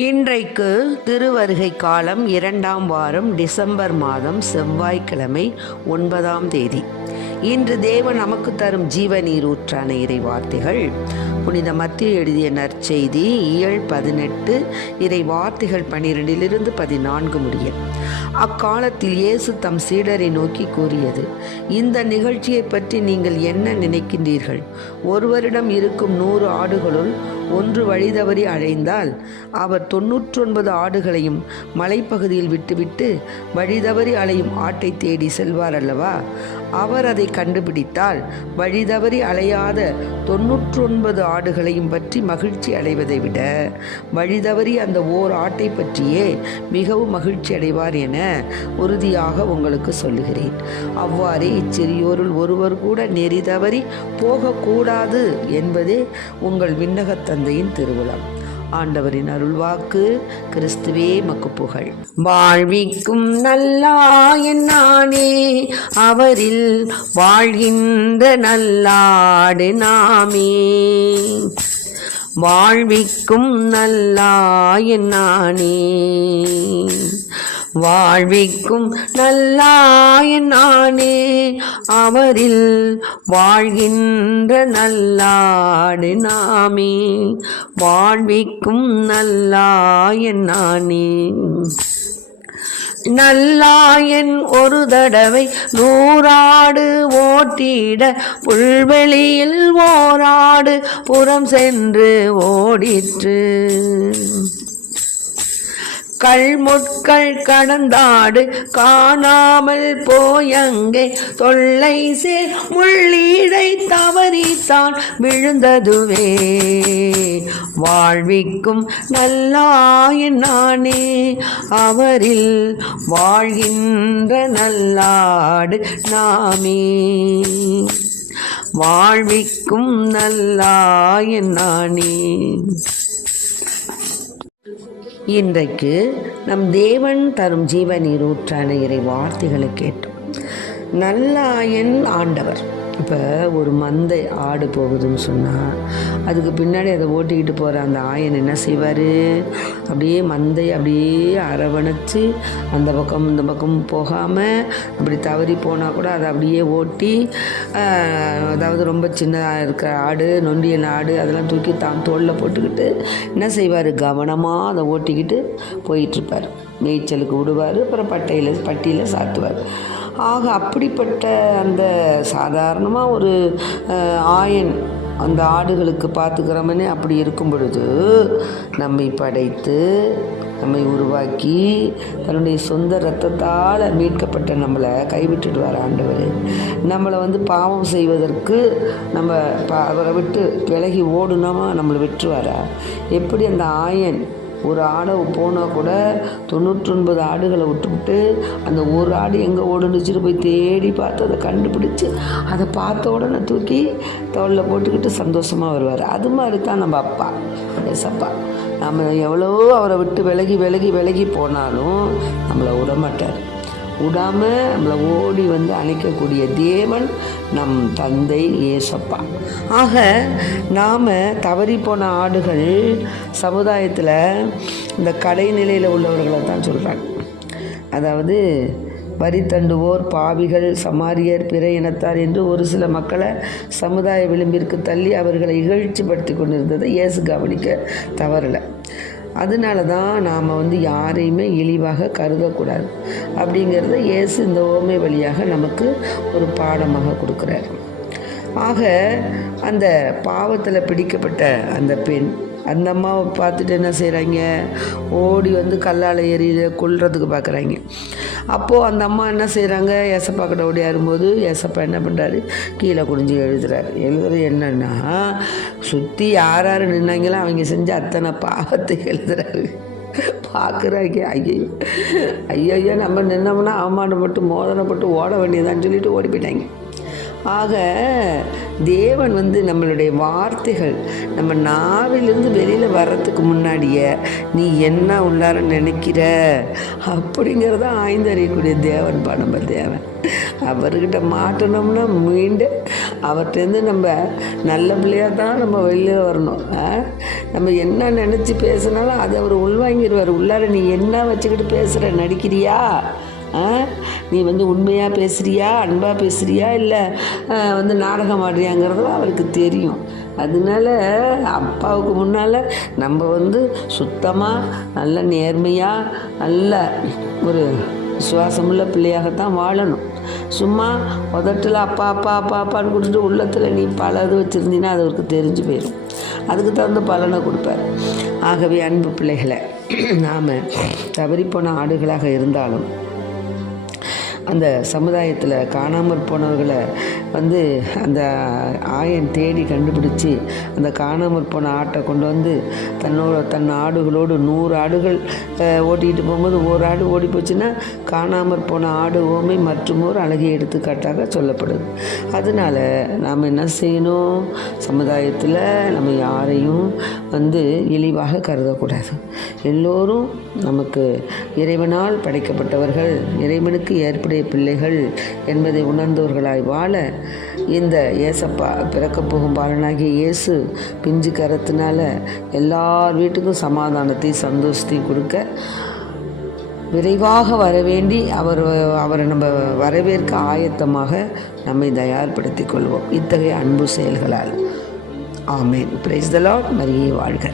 இன்றைக்கு திருவருகை காலம் 2ஆம் வாரம் டிசம்பர் மாதம் செவ்வாய்க்கிழமை 9ஆம் தேதி. இன்று தேவன் நமக்கு தரும் ஜீவ நீரூற்றான இறை வார்த்தைகள் புனித மத்திய எழுதிய நற்செய்தி இயல் 18 இறை வார்த்தைகள் 12 14 முடிய. அக்காலத்தில் இயேசு தம் சீடரை நோக்கி கூறியது, இந்த நிகழ்ச்சியை பற்றி நீங்கள் என்ன நினைக்கின்றீர்கள்? ஒருவரிடம் இருக்கும் 100 ஆடுகளுள் ஒன்று வழிதவறி அழைந்தால் அவர் 99 ஆடுகளையும் மலைப்பகுதியில் விட்டுவிட்டு வழிதவறி அலையும் ஆட்டை தேடி செல்வார் அல்லவா? அவர் அதை கண்டுபிடித்தால் வழிதவறி அலையாத 99 ஆடுகளையும் பற்றி மகிழ்ச்சி அடைவதை விட வழிதவறி அந்த ஓர் ஆட்டை பற்றியே மிகவும் மகிழ்ச்சி அடைவார் என உறுதியாக உங்களுக்கு சொல்லுகிறேன். அவ்வாறே இச்சிறியோருள் ஒருவர் கூட நெறி தவறி போகக்கூடாது என்பதே உங்கள் விண்ணகத் தந்தையின் திருவுளம். ஆண்டவரின் அருள்வாக்கு. கிறிஸ்துவே மக்கு புகழ். வாழ்விக்கும் நல்லாயன் நானே, அவரில் வாழ்கின்ற நல்லாடு நாமே. வாழ்விக்கும் நல்லாயன் நானே, வாழ்விக்கும் நல்லாயன் நானே, அவரில் வாழ்கின்ற நல்லாடு நாமே. வாழ்விக்கும் நல்லாயன் நானே. நல்லாயன் ஒரு தடவை 100 ஆடு ஓட்டிட புல்வெளியில் ஓராடு புறம் சென்று ஓடிற்று. கள்முட்கள் கடந்தாடு காணாமல் போயங்கே தொல்லை சேர் முள்ளீடை தவறித்தான் விழுந்ததுவே. வாழ்விக்கும் நல்லாயன் நானே, அவரில் வாழ்கின்ற நல்லாடு நாமே. வாழ்விக்கும் நல்லாயன் நானே. இன்றைக்கு நம் தேவன் தரும் ஜீவ நீரூற்றான இறை வார்த்தைகளை கேட்டோம். நல்லாயன் ஆண்டவர். இப்போ ஒரு மந்தை ஆடு போகுதுன்னு சொன்னால் அதுக்கு பின்னாடி அதை ஓட்டிக்கிட்டு போகிற அந்த ஆயன் என்ன செய்வார்? அப்படியே மந்தை அப்படியே அரவணைச்சு அந்த பக்கம் இந்த பக்கம் போகாமல் அப்படி தவறி போனால் கூட அதை அப்படியே ஓட்டி, அதாவது ரொம்ப சின்னதாக இருக்கிற ஆடு, நொண்டியன் ஆடு அதெல்லாம் தூக்கி தான் தோளில் போட்டுக்கிட்டு என்ன செய்வார்? கவனமாக அதை ஓட்டிக்கிட்டு போயிட்டுருப்பார். மேய்ச்சலுக்கு விடுவார், அப்புறம் பட்டியில் சாத்துவார். ஆக அப்படிப்பட்ட அந்த சாதாரணமாக ஒரு ஆயன் அந்த ஆடுகளுக்கு பார்த்துக்கிறவனே அப்படி இருக்கும் பொழுது நம்மை படைத்து நம்மை உருவாக்கி தன்னுடைய சொந்த இரத்தத்தால் மீட்கப்பட்ட நம்மளை கைவிட்டுடுவார் ஆண்டவர். நம்மளை பாவம் செய்வதற்கு நம்ம அவரை விட்டு விலகி ஓடுனோமா நம்மளை விட்டுருவாரா? எப்படி அந்த ஆயன் ஒரு ஆடை போனால் கூட 99 ஆடுகளை விட்டுவிட்டு அந்த ஒரு ஆடு எங்கே ஓடுனுச்சுன்னு போய் தேடி பார்த்து அதை கண்டுபிடிச்சி அதை பார்த்த உடனே தூக்கி தோளில் போட்டுக்கிட்டு சந்தோஷமாக வருவார். அது மாதிரி தான் நம்ம அப்பா ஏசப்பா. நம்ம எவ்வளோ அவரை விட்டு விலகி விலகி விலகி போனாலும் நம்மளை விடமாட்டார். விடாமல் நம்மளை ஓடி அணைக்கக்கூடிய தேவன் நம் தந்தை ஏசப்பா. ஆக நாம் தவறி போன ஆடுகள் சமுதாயத்தில் இந்த கடைநிலையில் உள்ளவர்களை தான் சொல்கிறாங்க. அதாவது வரி தண்டுவோர், பாவிகள், சமாரியர், பிற இனத்தார் என்று ஒரு சில மக்களை சமுதாய விளிம்பிற்கு தள்ளி அவர்களை இகழ்ச்சிப்படுத்தி கொண்டிருந்ததை இயேசு கவனிக்க தவறலை. அதனால தான் நாம் யாரையுமே இழிவாக கருதக்கூடாது அப்படிங்கிறத இயேசு இந்த ஓமை வழியாக நமக்கு ஒரு பாடமாக கொடுக்குறார். ஆக அந்த பாவத்தில் பிடிக்கப்பட்ட அந்த பெண் அந்த அம்மாவை பார்த்துட்டு என்ன செய்கிறாங்க? ஓடி கல்லால் ஏறி கொல்றதுக்கு பார்க்குறாங்க. அப்போது அந்த அம்மா என்ன செய்கிறாங்க? ஏசப்பா கிட்ட ஓடியாரும்போது ஏசப்பா என்ன பண்ணுறாரு? கீழே குனிஞ்சு எழுதுறது என்னன்னா, சுற்றி யார் நின்னாங்களோ அவங்க செஞ்ச அத்தனை பாவத்தை எழுதுறாரு. பார்க்குறாங்க. ஐயோ நம்ம நின்னோம்னா அவமானப்பட்டு மோதனப்பட்டு ஓட வேண்டியதான்னு சொல்லிட்டு ஓடி போயிட்டாங்க. ஆக தேவன் நம்மளுடைய வார்த்தைகள் நம்ம நாவிலிருந்து வெளியில் வர்றதுக்கு முன்னாடியே நீ என்ன உள்ளார நினைக்கிற அப்படிங்கிறத ஆய்ந்தறியக்கூடிய தேவன் நம்ம தேவன். அவர்கிட்ட மாட்டணும்னா மீண்டு அவர்கிட்டருந்து நம்ம நல்ல பிள்ளையாக தான் நம்ம வெளியில் வரணும். நம்ம என்ன நினச்சி பேசினாலும் அதை அவர் உள்வாங்கிடுவார். உள்ளார நீ என்ன வச்சுக்கிட்டு பேசுகிற, நடிக்கிறியா, நீ உண்மையாக பேசுகிறியா, அன்பாக பேசுகிறியா, இல்லை நாடகம் ஆடுறியாங்கிறதும் அவருக்கு தெரியும். அதனால அப்பாவுக்கு முன்னால் நம்ம சுத்தமாக நல்ல நேர்மையாக நல்ல ஒரு விசுவாசமுள்ள பிள்ளையாகத்தான் வாழணும். சும்மா உதட்டில் அப்பா அப்பா அப்பா அப்பான்னு கொடுத்துட்டு உள்ளத்தில் நீ பல இது வச்சுருந்தீங்கன்னா அது அவருக்கு தெரிஞ்சு போயிடும். அதுக்கு தகுந்த பலனை கொடுப்பார். ஆகவே அன்பு பிள்ளைகளை, நாம் தவறிப்போன ஆடுகளாக இருந்தாலும் அந்த சமுதாயத்தில் காணாமற் போனவர்களை அந்த ஆயன் தேடி கண்டுபிடிச்சி அந்த காணாமற் போன ஆட்டை கொண்டு தன் ஆடுகளோடு 100 ஆடுகள் ஓட்டிகிட்டு போகும்போது ஒரு ஆடு ஓடி போச்சுன்னா காணாமற் போன ஆடு ஓமை மற்றும் ஒரு அழகிய எடுத்துக்காட்டாக சொல்லப்படுது. அதனால் நாம் என்ன செய்யணும், சமுதாயத்தில் நம்ம யாரையும் இழிவாக கருதக்கூடாது. எல்லோரும் நமக்கு இறைவனால் படைக்கப்பட்டவர்கள், இறைவனுக்கு ஏற்புடைய பிள்ளைகள் என்பதை உணர்ந்தவர்களாய் வாழ இந்த ஏசப்பா பிறக்கப் போகும் பாலனாகிய இயேசு பிஞ்சு கரத்தினால எல்லார் வீட்டுக்கும் சமாதானத்தையும் சந்தோஷத்தையும் கொடுக்க விரைவாக வரவேண்டி அவரை நம்ம வரவேற்க ஆயத்தமாக நம்மை தயார்படுத்திக் கொள்வோம் இத்தகைய அன்பு செயல்களால். ஆமேன். Praise the lord. மரியே வாழ்க.